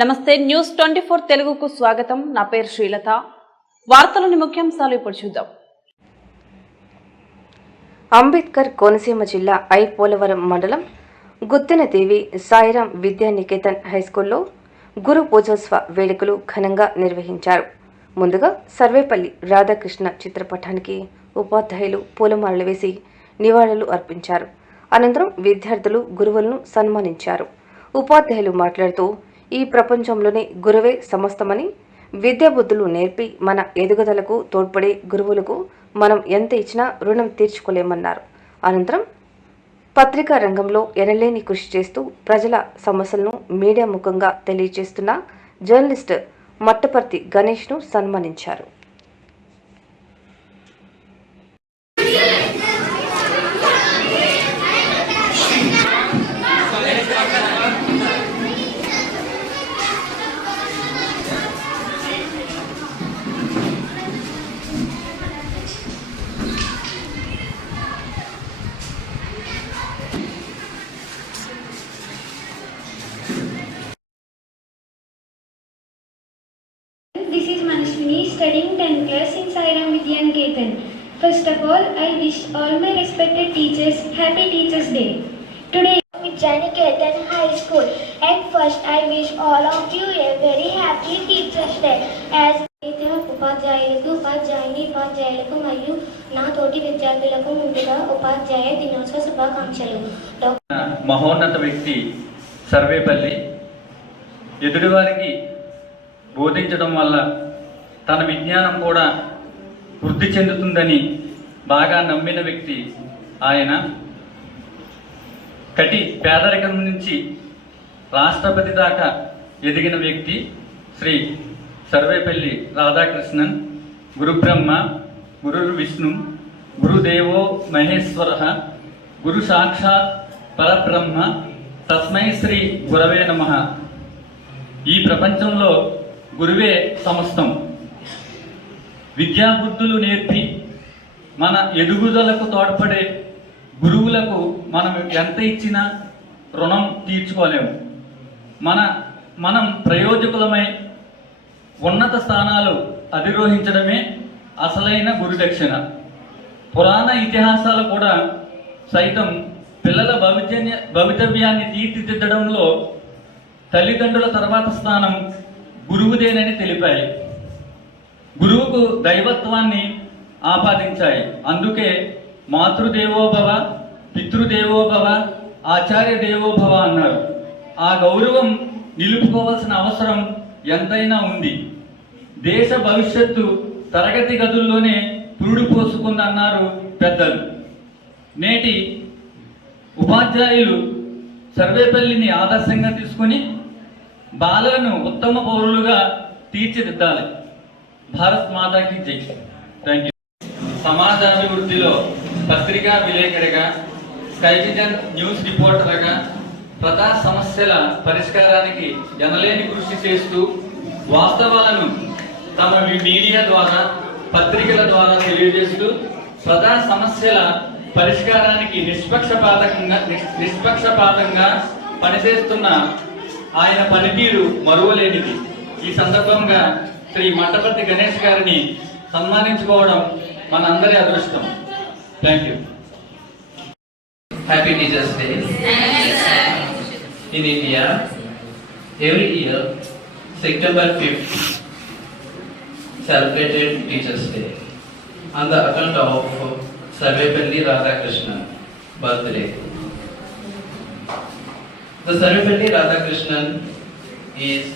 నమస్తే న్యూస్ 24 తెలుగుకు స్వాగతం. నా పేరు శ్రీలత. వార్తలోని ముఖ్యాంశాలు ఇప్పుడు చూద్దాం. అంబేద్కర్ కోనసీమ జిల్లా పోలవరం మండలం గుత్తినదేవి సాయిరాం విద్యానికేతన్ హైస్కూల్లో గురు పూజోత్సవ వేడుకలు ఘనంగా నిర్వహించారు. ముందుగా సర్వేపల్లి రాధాకృష్ణ చిత్రపటానికి ఉపాధ్యాయులు పూలమాలలు వేసి నివాళులు అర్పించారు. అనంతరం విద్యార్థులు గురువులను సన్మానించారు. ఉపాధ్యాయులు మాట్లాడుతూ ఈ ప్రపంచంలోనే గురువే సమస్తమని, విద్యాబుద్ధులు నేర్పి మన ఎదుగుదలకు తోడ్పడే గురువులకు మనం ఎంత ఇచ్చినా రుణం తీర్చుకోలేమన్నారు. అనంతరం పత్రికా రంగంలో ఎనలేని కృషి చేస్తూ ప్రజల సమస్యలను మీడియా ముఖంగా తెలియజేస్తున్న జర్నలిస్ట్ మట్టపర్తి గణేష్ను సన్మానించారు. This is Manashwini, studying 10th class in Sairam Vidyaniketan. First of all, I wish all my respected teachers Happy Teachers Day. Today, Vidyaniketan High School. At first, I wish all of you a very happy Teachers Day. As ఉపాధ్యాయులకు ఉపాధ్యాయులకు మరియు నా తోటి విద్యార్థులకు ముందుగా ఉపాధ్యాయ దినోత్సవ శుభాకాంక్షలు. మహోన్నత వ్యక్తి సర్వేపల్లి ఎదుటివారికి బోధించడం వల్ల తన విజ్ఞానం కూడా వృద్ధి చెందుతుందని బాగా నమ్మిన వ్యక్తి ఆయన. కటి పేదరికం నుంచి రాష్ట్రపతి దాకా ఎదిగిన వ్యక్తి శ్రీ సర్వేపల్లి రాధాకృష్ణన్. గురుబ్రహ్మ గురు విష్ణు గురుదేవో మహేశ్వర గురు సాక్షాత్ పరబ్రహ్మ తస్మై శ్రీ గురవే నమః. ఈ ప్రపంచంలో గురువే సమస్తం. విద్యాబుద్ధులు నేర్పి మన ఎదుగుదలకు తోడ్పడే గురువులకు మనం ఎంత ఇచ్చినా రుణం తీర్చుకోలేము. మనం ప్రయోజకులమై ఉన్నత స్థానాలు అధిరోహించడమే అసలైన గురుదక్షిణ. పురాణ ఇతిహాసాలు కూడా సైతం పిల్లల భవితవ్యాన్ని తీర్చిదిద్దడంలో తల్లిదండ్రుల తర్వాత స్థానం గురువుదేనని తెలిపాయి. గురువుకు దైవత్వాన్ని ఆపాదించాయి. అందుకే మాతృదేవోభవ, పితృదేవోభవ, ఆచార్య దేవోభవ అన్నారు. ఆ గౌరవం నిలుపుకోవాల్సిన అవసరం ఎంతైనా ఉంది. దేశ భవిష్యత్తు తరగతి గదుల్లోనే పురుడు పోసుకుందన్నారు పెద్దలు. నేటి ఉపాధ్యాయులు సర్వేపల్లిని ఆదర్శంగా తీసుకుని బాలలను ఉత్తమ పౌరులుగా తీర్చిదిద్దాలి. భారత్ మాతాకి జై. Thank you. సమాజాభివృద్ధిలో పత్రికా విలేకరిగా, స్కై విజన్ న్యూస్ రిపోర్టర్గా ప్రజా సమస్యల పరిష్కారానికి ఎనలేని కృషి చేస్తూ వాస్తవాలను తమ మీడియా ద్వారా, పత్రికల ద్వారా తెలియజేస్తూ ప్రజా సమస్యల పరిష్కారానికి నిష్పక్షపాతంగా పనిచేస్తున్న ఆయన పనితీరు మరువలేనిది. ఈ సందర్భంగా శ్రీ మట్టపర్తి గణేష్ గారిని సన్మానించుకోవడం మనందరి అదృష్టం. Thank you. Happy Teachers Day. In India, every year, September 5th, celebrated Teachers Day on the account of Sarvepalli Radhakrishnan birthday. The Sarvepalli Radhakrishnan is